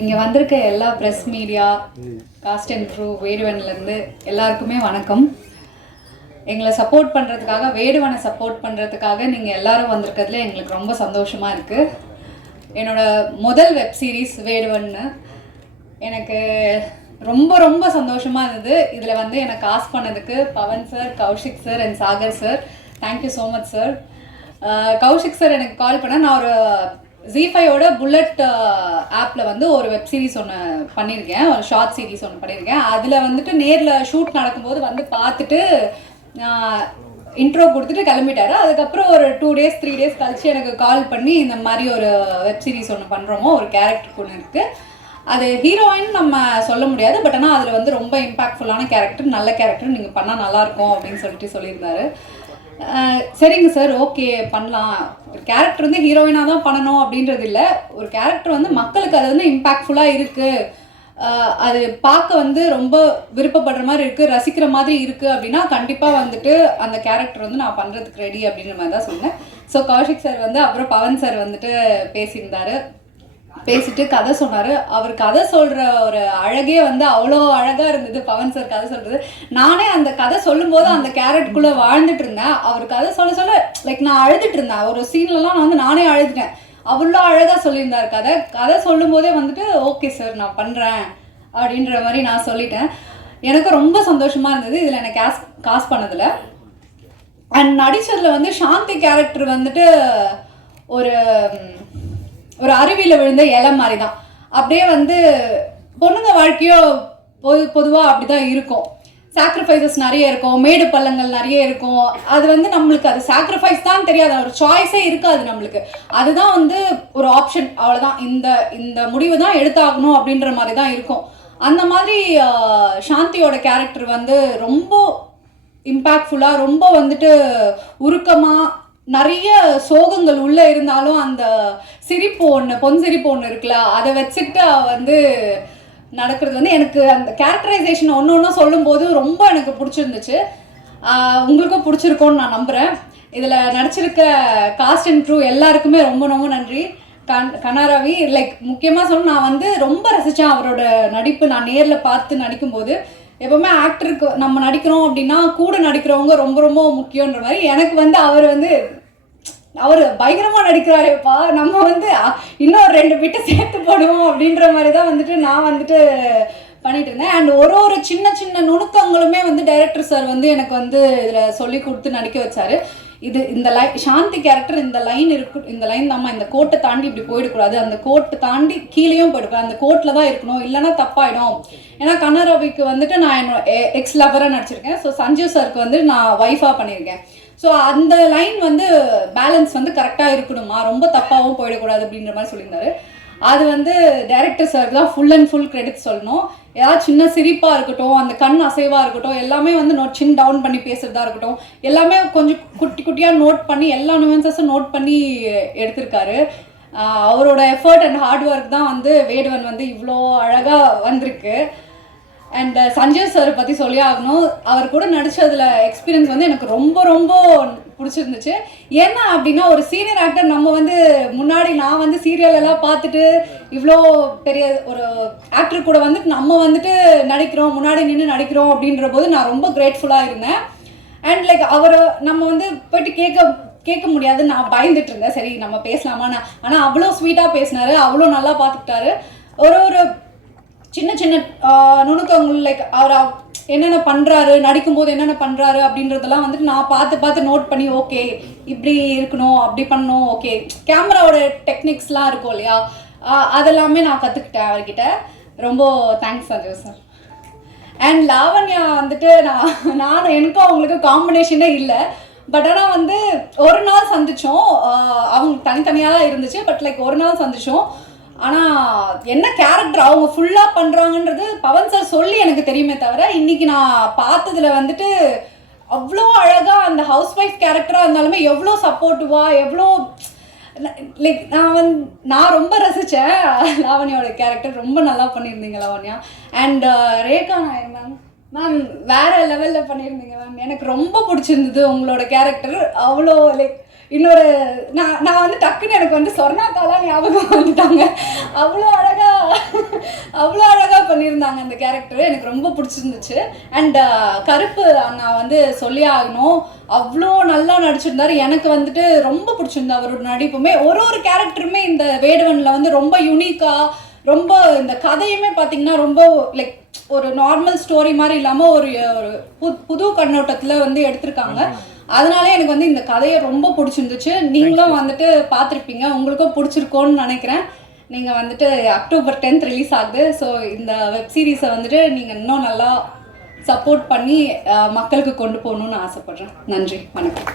இங்கே வந்திருக்க எல்லா press media cast and crew வேடுவன்லேருந்து எல்லாருக்குமே வணக்கம். எங்களை சப்போர்ட் பண்ணுறதுக்காக, வேடுவனை சப்போர்ட் பண்ணுறதுக்காக நீங்கள் எல்லோரும் வந்திருக்கிறதுல எங்களுக்கு ரொம்ப சந்தோஷமாக இருக்குது. என்னோடய முதல் வெப் சீரிஸ் வேடுவன்னு எனக்கு ரொம்ப ரொம்ப சந்தோஷமாக இருந்தது. இதில் வந்து என்னை காஸ்ட் பண்ணதுக்கு Pavan sir, Kaushik sir and Sagar sir, thank you so much sir. Kaushik sir எனக்கு கால் பண்ணால் நான் ஒரு ஜீஃபையோட புல்லட் ஆப்பில் வந்து ஒரு வெப் சீரிஸ் ஒன்று பண்ணியிருக்கேன், ஒரு ஷார்ட் சீரிஸ் ஒன்று பண்ணியிருக்கேன். அதில் வந்துட்டு நேரில் ஷூட் நடக்கும்போது வந்து பார்த்துட்டு இன்ட்ரோ கொடுத்துட்டு கிளம்பிட்டாரு. அதுக்கப்புறம் ஒரு 2 days 3 days கழிச்சு எனக்கு கால் பண்ணி இந்த மாதிரி ஒரு வெப் சீரிஸ் ஒன்று பண்ணுறோமோ, ஒரு கேரக்டருக்கு ஒன்று இருக்குது. அது ஹீரோயின் நம்ம சொல்ல முடியாது, பட் ஆனால் அதில் வந்து ரொம்ப இம்பாக்ட்ஃபுல்லான கேரக்டர், நல்ல கேரக்டர், நீங்கள் பண்ணால் நல்லாயிருக்கும் அப்படின்னு சொல்லியிருந்தாரு. சரிங்க சார், ஓகே பண்ணலாம். ஒரு கேரக்டர் வந்து ஹீரோயினாக தான் பண்ணணும் அப்படின்றது இல்லை, ஒரு கேரக்டர் வந்து மக்களுக்கு அது வந்து இம்பாக்ட்ஃபுல்லாக இருக்குது, அது பார்க்க வந்து ரொம்ப விருப்பப்படுற மாதிரி இருக்குது, ரசிக்கிற மாதிரி இருக்குது அப்படின்னா கண்டிப்பாக வந்துட்டு அந்த கேரக்டர் வந்து நான் பண்ணுறதுக்கு ரெடி அப்படின்ற மாதிரி தான் சொன்னேன். ஸோ கௌஷிக் சார் வந்து அப்புறம் பவன் சார் வந்துட்டு பேசியிருந்தார். பேசிட்டு கதை சொன்னார். அவர் கதை சொல்கிற ஒரு அழகே வந்து அவ்வளோ அழகாக இருந்தது. பவன் சார் கதை சொல்கிறது, நானே அந்த கதை சொல்லும்போது அந்த கேரக்டருக்குள்ளே வாழ்ந்துட்டு இருந்தேன். அவர் கதை சொல்ல லைக் நான் அழுதுட்டு இருந்தேன். ஒரு சீன்லலாம் நான் வந்து நானே அழுதுட்டேன். அவ்வளோ அழகாக சொல்லியிருந்தார். கதை சொல்லும் போதே வந்துட்டு ஓகே சார் நான் பண்ணுறேன் அப்படின்ற மாதிரி நான் சொல்லிட்டேன். எனக்கு ரொம்ப சந்தோஷமாக இருந்தது இதில் எனக்கு காஸ்ட் பண்ணதில். அண்ட் நடித்ததில் வந்து சாந்தி கேரக்டர் வந்துட்டு ஒரு அருவியில் விழுந்த இலை மாதிரி தான். அப்படியே வந்து பொண்ணுங்க வாழ்க்கையோ பொதுவாக அப்படி தான் இருக்கும். சாக்ரிஃபைசஸ் நிறைய இருக்கும், மேடு பள்ளங்கள் நிறைய இருக்கும். அது வந்து நம்மளுக்கு அது சாக்ரிஃபைஸ் தான் தெரியாது, ஒரு சாய்ஸே இருக்காது நம்மளுக்கு. அதுதான் வந்து ஒரு ஆப்ஷன், அவ்வளோதான். இந்த முடிவு தான் எடுத்தாகணும் அப்படின்ற மாதிரி தான் இருக்கும். அந்த மாதிரி சாந்தியோட கேரக்டர் வந்து ரொம்ப இம்பேக்ட்ஃபுல்லாக, ரொம்ப வந்துட்டு உருக்கமாக, நிறைய சோகங்கள் உள்ளே இருந்தாலும் அந்த சிரிப்பு ஒன்று, பொன் சிரிப்பு ஒன்று இருக்குல்ல, அதை வச்சுக்கிட்டு வந்து நடக்கிறது வந்து எனக்கு அந்த கேரக்டரைசேஷன் ஒன்று ஒன்றும் சொல்லும்போது ரொம்ப எனக்கு பிடிச்சிருந்துச்சு. உங்களுக்கும் பிடிச்சிருக்கோன்னு நான் நம்புகிறேன். இதில் நடிச்சிருக்க காஸ்ட் அண்ட் க்ரூ எல்லாருக்குமே ரொம்ப ரொம்ப நன்றி. கனாரவி லைக் முக்கியமாக சொல்ல, நான் வந்து ரொம்ப ரசித்தேன் அவரோட நடிப்பு. நான் நேரில் பார்த்து நடிக்கும்போது எப்போவுமே ஆக்டருக்கு நம்ம நடிக்கிறோம் அப்படின்னா கூட நடிக்கிறவங்க ரொம்ப ரொம்ப முக்கியன்ற மாதிரி எனக்கு வந்து அவர் பயங்கரமாக நடிக்கிறாரேப்பா, நம்ம வந்து இன்னும் 2 பிட்டு சேர்த்து போடுவோம் அப்படின்ற மாதிரி தான் வந்துட்டு நான் வந்துட்டு பண்ணிட்டு இருந்தேன். அண்ட் ஒரு சின்ன சின்ன நுணுக்கங்களுமே வந்து டைரக்டர் சார் வந்து எனக்கு வந்து இதில் சொல்லி கொடுத்து நடிக்க வச்சார். இந்த சாந்தி கேரக்டர் இந்த லைன் இருக்கு, இந்த லைன் நம்ம இந்த கோட்டை தாண்டி இப்படி போயிடக்கூடாது, அந்த கோட்டை தாண்டி கீழேயும் போயிடக்கூடாது, அந்த கோட்டில் தான் இருக்கணும், இல்லைன்னா தப்பாயிடும். ஏன்னா கண்ணரவிக்கு வந்துட்டு நான் என்னோட எக்ஸ் லவராக நடிச்சிருக்கேன். ஸோ சஞ்சீவ் சாருக்கு வந்து நான் ஒய்ஃபாக பண்ணியிருக்கேன். ஸோ அந்த லைன் வந்து பேலன்ஸ் வந்து கரெக்டாக இருக்கணுமா, ரொம்ப தப்பாகவும் போயிடக்கூடாது அப்படின்ற மாதிரி சொல்லியிருந்தாரு. அது வந்து டைரக்டர் சாருக்கு தான் ஃபுல் அண்ட் ஃபுல் கிரெடிட் சொல்லணும். ஏதாவது சின்ன சிரிப்பாக இருக்கட்டும், அந்த கண் அசைவாக இருக்கட்டும், எல்லாமே வந்து சின் டவுன் பண்ணி பேசுகிறதா இருக்கட்டும், எல்லாமே கொஞ்சம் குட்டியாக நோட் பண்ணி எல்லா நுவன்சஸும் நோட் பண்ணி எடுத்திருக்காரு. அவரோட எஃபர்ட் அண்ட் ஹார்ட் ஒர்க் தான் வந்து வேடுவன் வந்து இவ்வளோ அழகாக வந்திருக்கு. அண்ட் சஞ்சீவ் சாரை பற்றி சொல்லி ஆகணும். அவர் கூட நடித்ததில் எக்ஸ்பீரியன்ஸ் வந்து எனக்கு ரொம்ப ரொம்ப பிடிச்சிருந்துச்சு. ஏன்னா அப்படின்னா ஒரு சீனியர் ஆக்டர் நம்ம வந்து முன்னாடி நான் வந்து சீரியலெல்லாம் பார்த்துட்டு இவ்வளோ பெரிய ஒரு ஆக்டர் கூட வந்துட்டு நம்ம வந்துட்டு நடிக்கிறோம், முன்னாடி நின்று நடிக்கிறோம் அப்படின்ற போது நான் ரொம்ப கிரேட்ஃபுல்லாக இருந்தேன். அண்ட் லைக் அவரை நம்ம வந்து போயிட்டு கேட்க முடியாது, நான் பயந்துட்டு இருந்தேன், சரி நம்ம பேசலாமான்னு. ஆனால் அவ்வளோ ஸ்வீட்டாக பேசினாரு, அவ்வளோ நல்லா பார்த்துக்கிட்டாரு. ஒரு சின்ன சின்ன நுணுக்கங்கள் லைக் அவர் என்னென்ன பண்ணுறாரு, நடிக்கும்போது என்னென்ன பண்ணுறாரு அப்படின்றதெல்லாம் வந்துட்டு நான் பார்த்து நோட் பண்ணி ஓகே இப்படி இருக்கணும், அப்படி பண்ணணும், ஓகே கேமராவோட டெக்னிக்ஸ்லாம் இருக்கும் இல்லையா, அதெல்லாமே நான் கற்றுக்கிட்டேன் அவர்கிட்ட. ரொம்ப thanks Sanjeev sir. And Lavanya வந்துட்டு நான் எனக்கும் அவங்களுக்கு காம்பினேஷனே இல்லை. பட் ஆனால் வந்து ஒரு நாள் சந்தித்தோம், அவங்க தனித்தனியாக தான் இருந்துச்சு. பட் லைக் ஒரு நாள் சந்தித்தோம். ஆனால் என்ன கேரக்டர் அவங்க ஃபுல்லாக பண்ணுறாங்கன்றது பவன் சார் சொல்லி எனக்கு தெரியுமே தவிர, இன்றைக்கி நான் பார்த்ததுல வந்துட்டு அவ்வளோ அழகாக அந்த ஹவுஸ் ஒய்ஃப் கேரக்டராக இருந்தாலுமே எவ்வளோ சப்போர்ட்டிவாக, எவ்வளோ லைக் நான் ரொம்ப ரசித்தேன் லாவண்யாவோட கேரக்டர். ரொம்ப நல்லா பண்ணியிருந்தீங்க லாவண்யா. அண்ட் ரேகா நாயர் மேம் வேறு லெவலில் பண்ணியிருந்தீங்க மேம். எனக்கு ரொம்ப பிடிச்சிருந்தது உங்களோட கேரக்டர். அவ்வளோ லைக் இன்னொரு நான் வந்து டக்குன்னு எனக்கு வந்து சொர்ணாக்காலாம் ஞாபகம் வந்துட்டாங்க. அவ்வளோ அழகாக பண்ணியிருந்தாங்க அந்த கேரக்டர். எனக்கு ரொம்ப பிடிச்சிருந்துச்சு. அண்ட் கருப்பு அண்ணா வந்து சொல்லி ஆகணும், அவ்வளோ நல்லா நடிச்சிருந்தாரு. எனக்கு வந்துட்டு ரொம்ப பிடிச்சிருந்தா அவரோட நடிப்புமே. ஒரு கேரக்டருமே இந்த வேடுவனில் வந்து ரொம்ப யூனிக்காக, ரொம்ப இந்த கதையுமே பார்த்தீங்கன்னா ரொம்ப லைக் ஒரு நார்மல் ஸ்டோரி மாதிரி இல்லாமல் ஒரு புது கண்ணோட்டத்தில் வந்து எடுத்திருக்காங்க. அதனால எனக்கு வந்து இந்த கதையை ரொம்ப பிடிச்சிருந்துச்சு. நீங்களும் வந்துட்டு பார்த்துருப்பீங்க, உங்களுக்கும் பிடிச்சிருக்கோன்னு நினைக்கிறேன். நீங்கள் வந்துட்டு October 10th ரிலீஸ் ஆகுது. ஸோ இந்த வெப் சீரிஸை வந்துட்டு நீங்கள் இன்னும் நல்லா சப்போர்ட் பண்ணி மக்களுக்கு கொண்டு போகணுன்னு ஆசைப்பட்றேன். நன்றி, வணக்கம்.